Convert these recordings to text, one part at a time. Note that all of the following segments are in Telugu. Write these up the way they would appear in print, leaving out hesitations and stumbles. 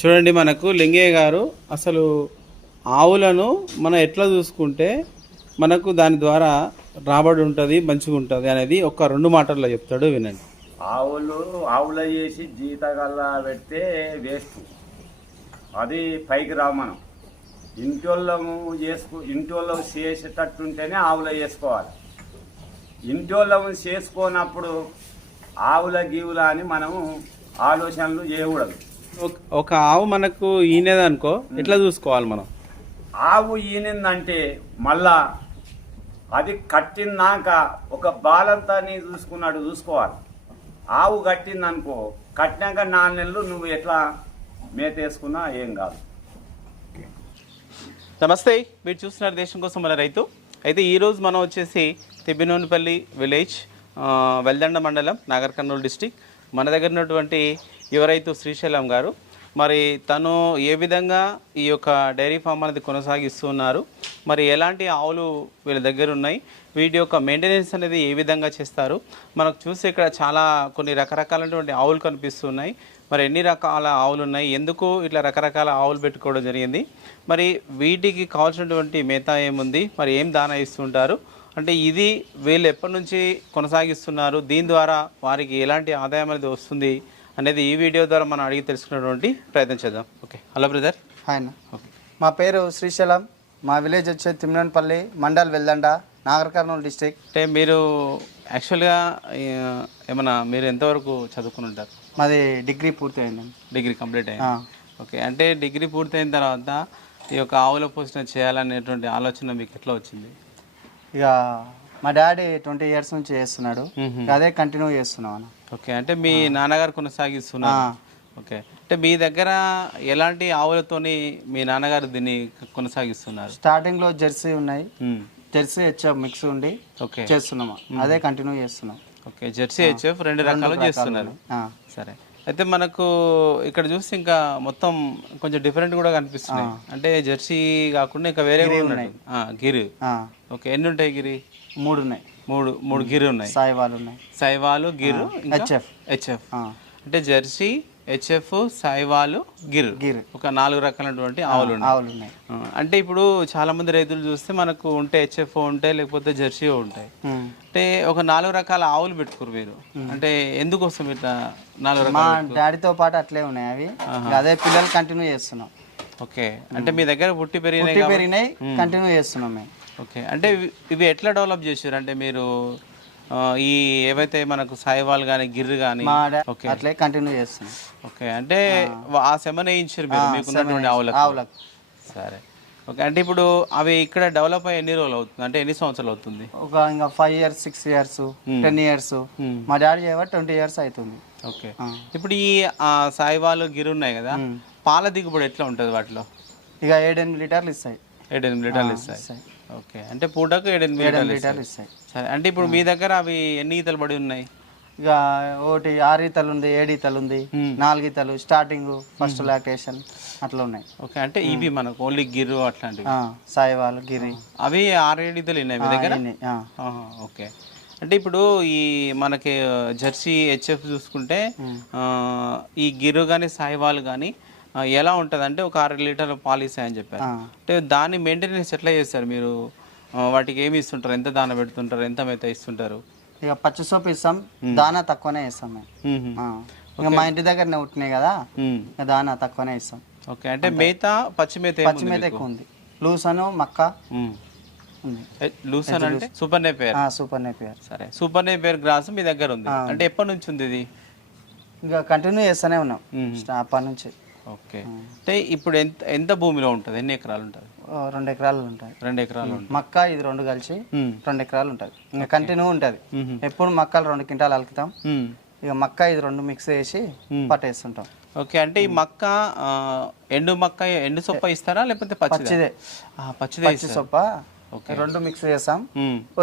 చూడండి, మనకు లింగయ్య గారు అసలు ఆవులను మనం ఎట్లా చూసుకుంటే మనకు దాని ద్వారా రాబడి ఉంటుంది, మంచిగా ఉంటుంది అనేది ఒక 2 మాటల్లో చెప్తాడు, వినండి. ఆవుల చేసి జీతగల్లా పెడితే వేస్ట్, అది పైకి రా. మనం ఇంటోళ్ళము చేసేటట్టుంటేనే ఆవుల చేసుకోవాలి. ఇంటోళ్ళము చేసుకోనప్పుడు ఆవుల గీవుల అని మనము ఆలోచనలు చేయకూడదు. ఒక ఆవు మనకు ఈనేదనుకో, ఎట్లా చూసుకోవాలి మనం? ఆవు ఈనిందంటే మళ్ళా అది కట్టినాక ఒక బాలంతా నీ చూసుకోవాలి. ఆవు కట్టిందనుకో, కట్టినాక 4 నెలలు నువ్వు ఎట్లా మేత వేసుకున్నా ఏం కాదు. నమస్తే, మీరు చూస్తున్నారు దేశం కోసం మన రైతు. అయితే ఈరోజు మనం వచ్చేసి తిబ్బినోనిపల్లి విలేజ్, వెల్దండ మండలం, నాగర్ కర్నూలు డిస్టిక్. మన దగ్గర ఉన్నటువంటి యువ రైతు శ్రీశైలం గారు, మరి తను ఏ విధంగా ఈ యొక్క డైరీ ఫామ్ అనేది కొనసాగిస్తున్నారు, మరి ఎలాంటి ఆవులు వీళ్ళ దగ్గర ఉన్నాయి, వీటి యొక్క మెయింటెనెన్స్ అనేది ఏ విధంగా చేస్తారు. మనకు చూస్తే ఇక్కడ చాలా కొన్ని రకరకాలైనటువంటి ఆవులు కనిపిస్తున్నాయి. మరి ఎన్ని రకాల ఆవులు ఉన్నాయి, ఎందుకు ఇట్లా రకరకాల ఆవులు పెట్టుకోవడం జరిగింది, మరి వీటికి కావాల్సినటువంటి మేత ఏముంది, మరి ఏం దానా ఇస్తుంటారు, అంటే ఇది వీళ్ళు ఎప్పటి నుంచి కొనసాగిస్తున్నారు, దీని ద్వారా వారికి ఎలాంటి ఆదాయం అనేది వస్తుంది అనేది ఈ వీడియో ద్వారా మనం అడిగి తెలుసుకునేటువంటి ప్రయత్నం చేద్దాం. Okay, hello brother. హాయ్ అన్న. ఓకే, మా పేరు శ్రీశైలం, మా విలేజ్ వచ్చేది తిమ్మనపల్లి మండల్, వెల్దండ, నాగర్ కర్నూలు డిస్ట్రిక్ట్. అంటే మీరు యాక్చువల్గా ఏమన్నా మీరు ఎంతవరకు చదువుకుని ఉంటారు? మాది డిగ్రీ పూర్తయింది. డిగ్రీ కంప్లీట్ అయింది. ఓకే, అంటే డిగ్రీ పూర్తయిన తర్వాత ఈ యొక్క ఆవుల పోషణ చేయాలనేటువంటి ఆలోచన మీకు ఎట్లా వచ్చింది? ఇక మా డాడీ 20 years నుంచి చేస్తున్నాడు, అదే కంటిన్యూ చేస్తున్నాం అన్న. ఓకే, అంటే మీ నాన్నగారు కొనసాగిస్తున్నారు. ఓకే, అంటే మీ దగ్గర ఎలాంటి ఆవులతోని మీ నాన్నగారు దీన్ని కొనసాగిస్తున్నారు? స్టార్టింగ్లో జెర్సీ ఉన్నాయి, జెర్సీ హెచ్ఎఫ్ మిక్స్ ఉండి చేస్తున్నాము, అదే కంటిన్యూ చేస్తున్నాం. ఓకే, జెర్సీ హెచ్ఎఫ్ 2 రకాలు చేస్తున్నారు. సరే, అయితే మనకు ఇక్కడ చూస్తే ఇంకా మొత్తం కొంచెం డిఫరెంట్ కూడా కనిపిస్తున్నాయి. అంటే జెర్సీ కాకుండా ఇంకా వేరే ఉన్నాయి. గిరి. ఓకే, ఎన్ని ఉంటాయి గిరి? 3 ఉన్నాయి. మూడు గిరి ఉన్నాయి. సైవాలు గిరు, హెచ్ఎఫ్. అంటే జెర్సీ, హెచ్ఎఫ్, సైవాలు, గిర్, ఒక 4 రకాలైనటువంటి ఆవులు ఉన్నాయి. అంటే ఇప్పుడు చాలా మంది రైతులు చూస్తే మనకు ఉంటే హెచ్ఎఫ్ ఉంటాయి, లేకపోతే జెర్సీ ఉంటాయి. అంటే ఒక 4 రకాల ఆవులు పెట్టుకోరు మీరు, అంటే ఎందుకోసం ఇట్లా 4 రకాలు? మా డాడీతో పాటు అట్లే ఉన్నాయి అవి, అదే పిల్లలు కంటిన్యూ చేస్తున్నాం. ఓకే, అంటే మీ దగ్గర పుట్టి పెరిగినాయి కంటిన్యూ చేస్తున్నాం మేము. ఓకే, అంటే ఇవి ఎట్లా డెవలప్ చేశారు? అంటే మీరు ఈ ఏవైతే మనకు సాయివాల్ కానీ గిర్రు కానీ అట్లే కంటిన్యూ చేస్తున్నాం. ఓకే, అంటే ఆ సెమన్ వేయించారు మీరు మీకున్నటువంటి ఆవులకు. సరే, ఓకే, అంటే ఇప్పుడు అవి ఇక్కడ డెవలప్ అయ్యి ఎన్ని రోజులు అవుతుంది, అంటే ఎన్ని సంవత్సరాలు అవుతుంది? ఒక ఇంకా 5 years, 6 years, 10 years. మా డాడీ చేయబట్టి 20 years అవుతుంది. ఓకే, ఇప్పుడు ఈ సాయివాలు గిర్రు ఉన్నాయి కదా, పాల దిగుబడి ఎట్లా ఉంటుంది వాటిలో? ఇక 7-8 లీటర్లు ఇస్తాయి. 7-8 లీటర్లు ఇస్తాయి. ఓకే, అంటే పూటకు 7-8 లీటర్లు ఇస్తాయి. సరే, అంటే ఇప్పుడు మీ దగ్గర అవి ఎన్ని ఈతలు పడి ఉన్నాయి? ఇక ఒకటి 6 ఈతలు ఉంది, 7 ఈతలు ఉంది, 4 ఈతలు స్టార్టింగ్ ఫస్ట్ లాక్టేషన్ అట్లా ఉన్నాయి. ఓకే, అంటే ఇవి మనకు ఓన్లీ గిర్రు అట్లాంటివి, సాయివాలు గిరి అవి 6-7 ఈతలు ఉన్నాయి మీ దగ్గర? ఓకే, అంటే ఇప్పుడు ఈ మనకి జెర్సీ హెచ్ఎఫ్ చూసుకుంటే ఈ గిర్రు కానీ సాయివాలు కానీ ఎలా ఉంటుంది అంటే ఒక 6 లీటర్ల పాలు ఇస్తాయని చెప్పారు. అంటే దాన్ని మెయింటెనెన్స్ ఎట్లా చేస్తారు మీరు? వాటికి ఏమి ఇస్తుంటారు, ఎంత దాన పెడుతుంటారు, ఎంత మేత ఇస్తుంటారు? ఇక పచ్చి సోపు ఇస్తాం, దానా తక్కువనే ఇస్తాం మేము. ఇంకా మా ఇంటి దగ్గరనే ఉంటున్నాయి కదా, దానా తక్కువనే ఇస్తాం. ఓకే, అంటే మేత పచ్చి మేత ఎక్కువ ఉంది. లూసను మక్క లూసన్ అంటే సూపర్ నేపియర్. సరే, సూపర్ నేపియర్ గ్రాస్ మీ దగ్గర ఉంది, అంటే ఎప్పటి నుంచి ఉంది ఇది? ఇంకా కంటిన్యూ చేస్తూనే ఉన్నాం అప్పటి నుంచి. ఓకే, అంటే ఇప్పుడు ఎంత భూమిలో ఉంటుంది, ఎన్ని ఎకరాలు ఉంటుంది? 2 ఎకరాలు ఉంటుంది. 2 ఎకరాలు మక్క ఇది 2 కలిసి 2 ఎకరాలు ఉంటుంది. ఇంకా కంటిన్యూ ఉంటుంది, ఎప్పుడు మక్కలు 2 క్వింటాలు అలుకుతాం. ఇక మక్క ఇది 2 మిక్స్ చేసి పట్టేస్తుంటాం. ఓకే, అంటే ఈ మక్క ఎండు సొప్ప ఇస్తారా లేకపోతే పచ్చిదే? పచ్చి సొప్ప 2 మిక్స్ చేస్తాం,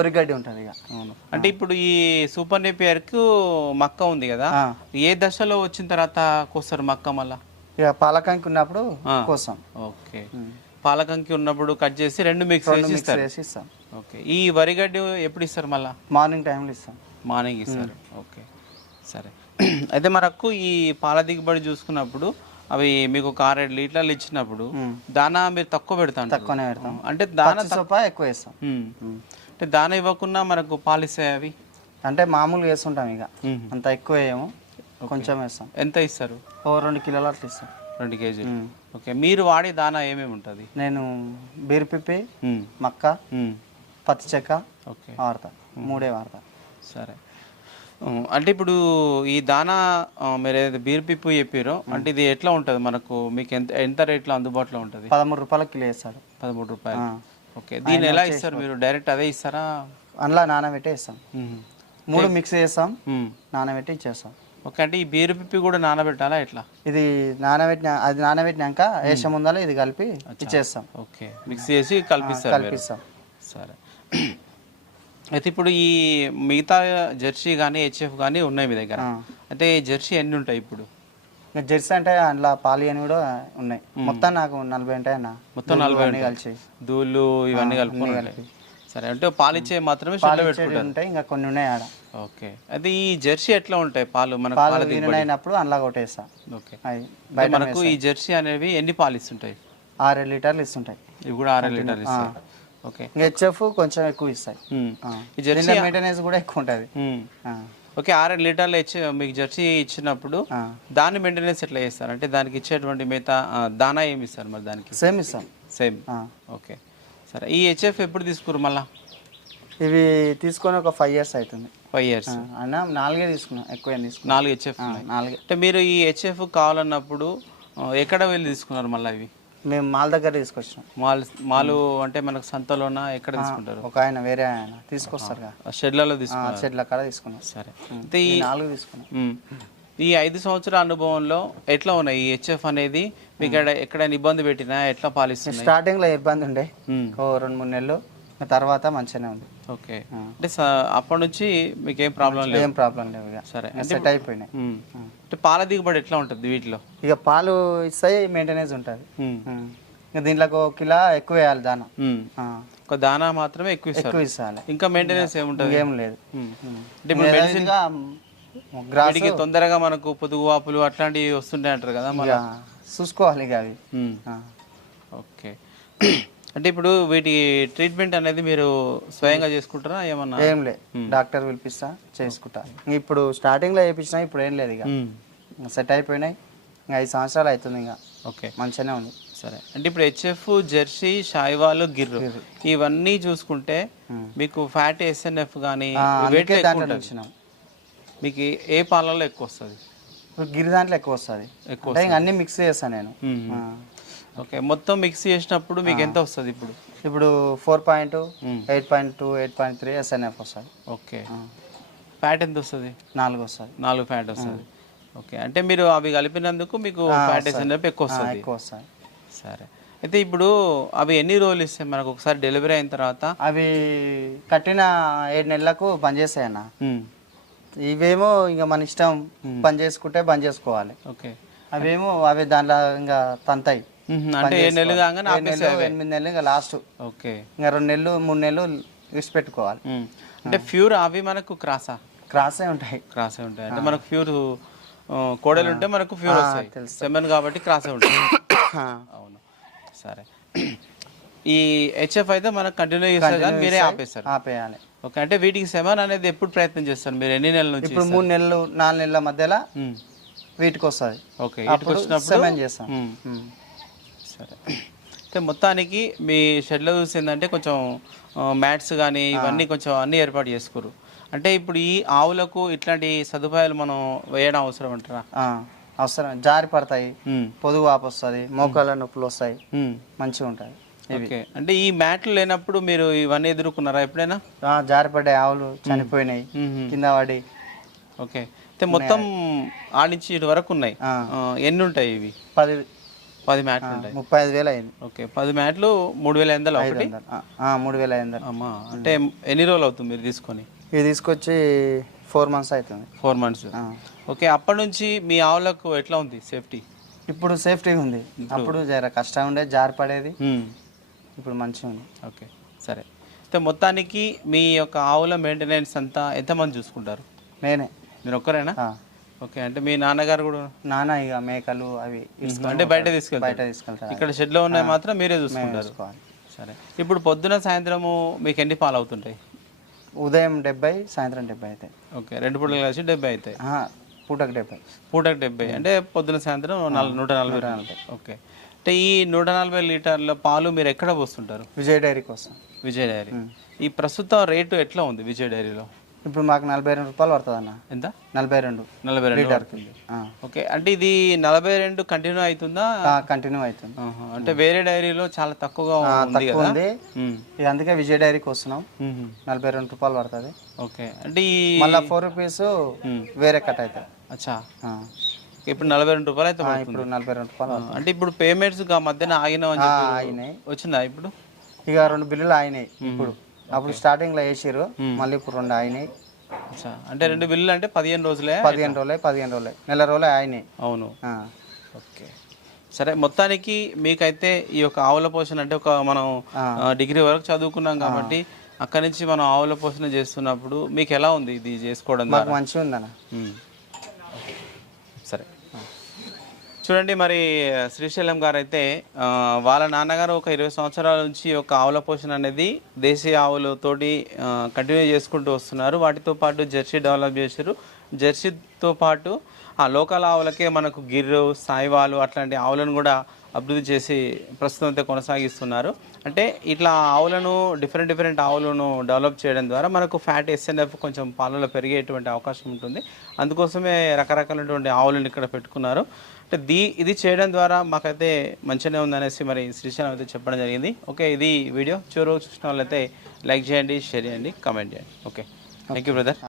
ఒరిగడ్డి ఉంటుంది ఇక. అంటే ఇప్పుడు ఈ సూపర్ నేపియర్ కు మక్క ఉంది కదా, ఏ దశలో వచ్చిన తర్వాత కోస్తారు మక్క? మళ్ళా ఇక పాలకంకి ఉన్నప్పుడు కోసం. ఓకే, పాలకంకి ఉన్నప్పుడు కట్ చేసి 2 మిక్స్ చేసి ఇస్తాం. ఓకే, ఈ వరిగడ్డి ఎప్పుడు ఇస్తారు? మళ్ళీ మార్నింగ్ టైంలో ఇస్తాం. మార్నింగ్ ఇస్తారు. ఓకే, సరే. అయితే మనకు ఈ పాల దిగుబడి చూసుకున్నప్పుడు అవి మీకు ఒక 6-7 లీటర్లు ఇచ్చినప్పుడు దానా మీరు తక్కువ పెడతాను తక్కువనే పెడతాం. అంటే దానా సోపా ఎక్కువ వేస్తాం. అంటే దానా ఇవ్వకుండా మనకు పాలు ఇస్తాయి అవి? అంటే మామూలుగా వేస్తుంటాం, ఇక అంత ఎక్కువ వేయము, కొంచెం వేస్తాం. ఎంత ఇస్తారు? ఓ 2 కిలోలు అట్లా ఇస్తాం. 2 కేజీలు. ఓకే, మీరు వాడే దానా ఏమేమి ఉంటుంది? నేను బీరిపిప్పి, మక్క, పత్తి చెక్క ఓకే వాడతా, 3 వాడతా. సరే, అంటే ఇప్పుడు ఈ దానా మీరు ఏదైతే బీర్పిప్పు చెప్పారో అంటే ఇది ఎట్లా ఉంటుంది మనకు? మీకు ఎంత ఎంత రేట్లో అందుబాటులో ఉంటుంది? 13 రూపాయల కిలో వేస్తాడు. 13 రూపాయలు. ఓకే, దీన్ని ఎలా ఇస్తారు మీరు? డైరెక్ట్ అదే ఇస్తారా? అందులో నానబెట్టి ఇస్తాం. 3 మిక్స్ చేస్తాం, నానబెట్టి ఇచ్చేస్తాం. ఓకే, అంటే ఈ బీరుపిప్పి కూడా నానబెట్టాలా ఎట్లా? ఇది నానబెట్టినాక వేసే ముందర ఇది కలిపి ఇచ్చేస్తాం. ఓకే, మిక్స్ చేసి కలిపిస్తాం. సరే, అయితే ఇప్పుడు ఈ మిగతా జెర్సీ కానీ హెచ్ఎఫ్ కానీ ఉన్నాయి మీ దగ్గర, అయితే జెర్సీ ఎన్ని ఉంటాయి ఇప్పుడు? జెర్సీ అంటే అందులో పాలి అని కూడా ఉన్నాయి. మొత్తం నాకు 40 ఉంటాయి అన్న. మొత్తం 40 కలిసి దూళ్ళు ఇవన్నీ కలుపుకొని. సరే, అంటే పాలిచ్చే మాత్రమే షెడ్లో పెట్టుకుంటారు ఉంటాయి, ఇంకా కొన్ని ఉన్నాయి ఆడ. ఓకే, అయితే ఈ జెర్సీ ఎట్లా ఉంటాయి పాలు? మనకు పాలు అయినప్పుడు అందులో కొట్టేస్తా. ఓకే, మనకు ఈ జెర్సీ అనేవి ఎన్ని పాలు ఇస్తుంటాయి? 6 లీటర్లు ఇస్తుంటాయి. ఇవి కూడా 6 లీటర్లు ఇస్తాయి. ఓకే, హెచ్ఎఫ్ కొంచెం ఎక్కువ ఇస్తాయి. ఈ జెర్సీ మెయింటెనెన్స్ కూడా ఎక్కువ ఉంటుంది. ఓకే, 6 లీటర్లు మీకు జెర్సీ ఇచ్చినప్పుడు దాని మెయింటెనెన్స్ ఎట్లా చేస్తారు? అంటే దానికి ఇచ్చేటువంటి మిగతా దానా ఏమి ఇస్తారు మరి దానికి? సేమ్ ఇస్తాం. సేమ్. ఓకే, సరే, ఈ హెచ్ఎఫ్ ఎప్పుడు తీసుకురు మళ్ళా? ఇవి తీసుకొని ఒక 5 years అవుతుంది. 5 years అయినా 4 తీసుకున్నాం, ఎక్కువ తీసుకున్నాం. 4 హెచ్ఎఫ్. 4. అంటే మీరు ఈ హెచ్ఎఫ్ కావాలన్నప్పుడు ఎక్కడ వెళ్ళి తీసుకున్నారు మళ్ళీ? ఇవి మేము మాల్ దగ్గర తీసుకొచ్చినాం. మాలు అంటే మనకు సంతలోనా ఎక్కడ తీసుకుంటారు? ఒక ఆయన వేరే ఆయన తీసుకొస్తారు కదా, షెడ్లలో తీసుకున్నారు. షెడ్ల కాడ తీసుకున్నాం. సరే, అయితే ఈ 4 తీసుకున్నాం. ఈ 5 సంవత్సరాల అనుభవంలో ఎట్లా ఉన్నాయి ఈ హెచ్ఎఫ్ అనేది? మీకు ఎక్కడైనా ఇబ్బంది పెట్టినా ఎట్లా పాలిస్తుంది? స్టార్టింగ్ లో ఇబ్బంది ఉండే, ఓ 2-3 నెలలు, తర్వాత మంచిగానే ఉంది. ఓకే, అంటే అప్పటి నుంచి మీకు ఏం ప్రాబ్లం లేదు? ఏం ప్రాబ్లం లేవు, ఇక సరే, సెట్ అయిపోయినాయి. అంటే పాల దిగుబడి ఎట్లా ఉంటుంది వీటిలో? ఇక పాలు ఇస్తాయి, మెయింటెనెన్స్ ఉంటుంది. ఇక దీంట్లో 1 కిలో ఎక్కువ వేయాలి దానా. ఒక దానా మాత్రమే ఎక్కువ ఇస్తాలి, ఇంకా మెయింటెనెన్స్ ఏముంటుంది? ఏం లేదు. అంటే ఇప్పుడు మెడిసిన్ వీటికి తొందరగా మనకు పొదుగు వాపులు అట్లాంటివి వస్తుంటాయి అంటారు కదా, మన చూసుకోవాలి ఇక అవి. ఓకే, అంటే ఇప్పుడు వీటి ట్రీట్మెంట్ అనేది మీరు స్వయంగా చేసుకుంటారా ఏమన్నా? ఏం లేదు, డాక్టర్ పిలిపిస్తా చేసుకుంటా. ఇప్పుడు స్టార్టింగ్ లో వేయించినా, ఇప్పుడు ఏం లేదు, ఇక సెట్ అయిపోయినాయి. ఇంకా 5 సంవత్సరాలు అవుతుంది, ఇంకా ఓకే మంచిగానే ఉంది. సరే, అంటే ఇప్పుడు హెచ్ఎఫ్, జెర్సీ, షాయివాలు, గిర్రు ఇవన్నీ చూసుకుంటే మీకు ఫ్యాట్ ఎస్ఎన్ఎఫ్ కానీ మీకు ఏ పాలలో ఎక్కువ వస్తుంది? ఇప్పుడు గిరి దాంట్లో ఎక్కువ వస్తుంది. ఇంకా అన్ని మిక్స్ చేస్తాను నేను. ఓకే, మొత్తం మిక్స్ చేసినప్పుడు మీకు ఎంత వస్తుంది ఇప్పుడు? ఇప్పుడు 4.2, 8.2, 8.3 ఎస్ఎన్ఎఫ్ వస్తుంది. ఓకే, ఫ్యాట్ ఎంత వస్తుంది? 4 వస్తుంది. 4 ఫ్యాట్ వస్తుంది. ఓకే, అంటే మీరు అవి కలిపినందుకు మీకు ఫ్యాట్ ఎస్ఎన్ఎఫ్ ఎక్కువ వస్తుంది. సరే, అయితే ఇప్పుడు అవి ఎన్ని రోజులు ఇస్తాయి మనకు ఒకసారి డెలివరీ అయిన తర్వాత? అవి కట్టిన 7 నెలలకు బంద్ చేస్తాయన్న. ఇవేమో ఇంకా మన ఇష్టం, బంద్ చేసుకుంటే బంద్ చేసుకోవాలి. ఓకే, అవేమో అవి దాంట్లో ఇంకా తంతాయి. అంటే 7 నెలలు కాగానే 8 నెలలు ఇంకా లాస్ట్. ఓకే, ఇంకా 2 నెలలు 3 నెలలు విడిచిపెట్టుకోవాలి. అంటే ప్యూర్ అవి మనకు క్రాసే ఉంటాయి. అంటే మనకు ప్యూర్ కోడలు ఉంటే మనకు ప్యూర్ వస్తాయి, సెమెన్ కాబట్టి క్రాసే ఉంటాయి. అవును, సరే. ఈ హెచ్ఎఫ్ అయితే మనకు కంటిన్యూ చేస్తారు కానీ మీరే ఆపేయాలి. ఓకే, అంటే వీటికి సెమెన్ అనేది ఎప్పుడు ప్రయత్నం చేస్తారు మీరు? ఎన్ని నెలల నుంచి? ఇప్పుడు 3 నెలలు 4 నెలల మధ్యలో వీటికి వస్తుంది. ఓకే, వీటికి వచ్చినప్పుడు సెమెన్ చేస్తాం. సరే, అయితే మొత్తానికి మీ షెడ్లో చూసిందంటే కొంచెం మ్యాట్స్ కానీ ఇవన్నీ కొంచెం అన్నీ ఏర్పాటు చేసుకోరు. అంటే ఇప్పుడు ఈ ఆవులకు ఇట్లాంటి సదుపాయాలు మనం వేయడం అవసరం అంటారా? అవసరం, జారి పడతాయి, పొదుగు వాపు వస్తుంది, మోకాళ్ళ నొప్పులు వస్తాయి, మంచిగా ఉంటాయి. ఓకే, అంటే ఈ మ్యాట్లు లేనప్పుడు మీరు ఇవన్నీ ఎదుర్కొన్నారా ఎప్పుడైనా? జారి పడ్డే ఆవులు చనిపోయినాయి కింద పడి. ఓకే, అయితే మొత్తం ఆడించి ఇటు వరకు ఉన్నాయి. ఎన్ని ఉంటాయి ఇవి? 10 మ్యాట్లు ఉంటాయి. 35,000 అయింది. ఓకే, 10 మ్యాట్లు 3,500 ఒకటి? 3,500. అమ్మా, అంటే ఎన్ని రోజులు అవుతుంది మీరు తీసుకొని? ఇది తీసుకొచ్చి 4 months అవుతుంది. 4 months. ఓకే, అప్పటి నుంచి మీ ఆవులకు ఎట్లా ఉంది సేఫ్టీ? ఇప్పుడు సేఫ్టీ ఉంది. అప్పుడు జర కష్టం ఉండే, జారి పడేది. ఇప్పుడు మంచిగా ఉంది. ఓకే, సరే. అయితే మొత్తానికి మీ యొక్క ఆవుల మెయింటెనెన్స్ అంతా ఎంతమంది చూసుకుంటారు? నేనే. మీరు ఒక్కరేనా? ఓకే, అంటే మీ నాన్నగారు కూడా నాన్న ఇక మేకలు అవి అంటే బయట తీసుకెళ్తారు, బయట తీసుకెళ్తారు. ఇక్కడ షెడ్లో ఉన్నాయి మాత్రం మీరే చూసుకుంటారు. చూసుకోవాలి. సరే, ఇప్పుడు పొద్దున సాయంత్రము మీకు ఎన్ని పాలు అవుతుంటాయి? ఉదయం 70, సాయంత్రం 70 అవుతాయి. ఓకే, 2 పూటలు కలిసి 70 అవుతాయి. పూటకు 70. పూటకు 70 అంటే పొద్దున సాయంత్రం 140. ఓకే, అంటే ఈ 140 లీటర్ల పాలు మీరు ఎక్కడ పోస్తుంటారు? విజయ్ డైరీకి వస్తాం. విజయ్ డైరీ. ఈ ప్రస్తుతం రేటు ఎట్లా ఉంది విజయ్ డైరీలో? ఇప్పుడు మాకు 42 రూపాయలు పడుతుంది అన్న. ఎంత? 42 లీటర్కి. ఓకే, అంటే ఇది 42 కంటిన్యూ అవుతుందా? కంటిన్యూ అవుతుంది. అంటే వేరే డైరీలో చాలా తక్కువగా ఉంది కదా? ఇది అందుకే విజయ్ డైరీకి వస్తున్నాం. 42 రూపాయలు పడుతుంది. ఓకే, అంటే ఈ మళ్ళీ 4 రూపీస్ వేరే కట్ అవుతాయి. అచ్చా, ఇప్పుడు 42 రూపాయలు అయితే ఇప్పుడు 42 రూపాయలు. అంటే ఇప్పుడు పేమెంట్స్ మధ్యన ఆగినామని ఆగినాయి. వచ్చిందా ఇప్పుడు? ఇక 2 బిల్లులు అయినాయి ఇప్పుడు. అప్పుడు స్టార్టింగ్ లో వేసారు, మళ్ళీ ఇప్పుడు 2 అయినాయి. అంటే 2 బిల్లులు అంటే 15 రోజులే? 15 రోజులే, నెల రోజులే అయినాయి. అవును. ఓకే, సరే, మొత్తానికి మీకైతే ఈ యొక్క ఆవుల పోషణ అంటే ఒక మనం డిగ్రీ వరకు చదువుకున్నాం కాబట్టి అక్కడి నుంచి మనం ఆవుల పోషణ చేస్తున్నప్పుడు మీకు ఎలా ఉంది ఇది చేసుకోవడం? మాకు మంచిగా ఉందన్న. సరే, చూడండి, మరి శ్రీశైలం గారు అయితే వాళ్ళ నాన్నగారు ఒక 20 సంవత్సరాల నుంచి ఒక ఆవుల పోషణ అనేది దేశీయ ఆవులతోటి కంటిన్యూ చేసుకుంటూ వస్తున్నారు. వాటితో పాటు జెర్సీ డెవలప్ చేశారు. జెర్సీతో పాటు ఆ లోకల్ ఆవులకే మనకు గిర్రు, సాయివాలు అట్లాంటి ఆవులను కూడా అభివృద్ధి చేసి ప్రస్తుతం అయితే కొనసాగిస్తున్నారు. అంటే ఇట్లా ఆవులను డిఫరెంట్ ఆవులను డెవలప్ చేయడం ద్వారా మనకు ఫ్యాట్ ఎస్ఎన్ఎఫ్ కొంచెం పాలలో పెరిగేటువంటి అవకాశం ఉంటుంది. అందుకోసమే రకరకాలైనటువంటి ఆవులను ఇక్కడ పెట్టుకున్నారు. అంటే ఇది చేయడం ద్వారా మాకైతే మంచిగానే ఉందనేసి మరి శ్రీశైలం అయితే చెప్పడం జరిగింది. ఓకే, ఇది వీడియో చివరి చూసిన వాళ్ళైతే లైక్ చేయండి, షేర్ చేయండి, కామెంట్ చేయండి. Okay, thank you brother.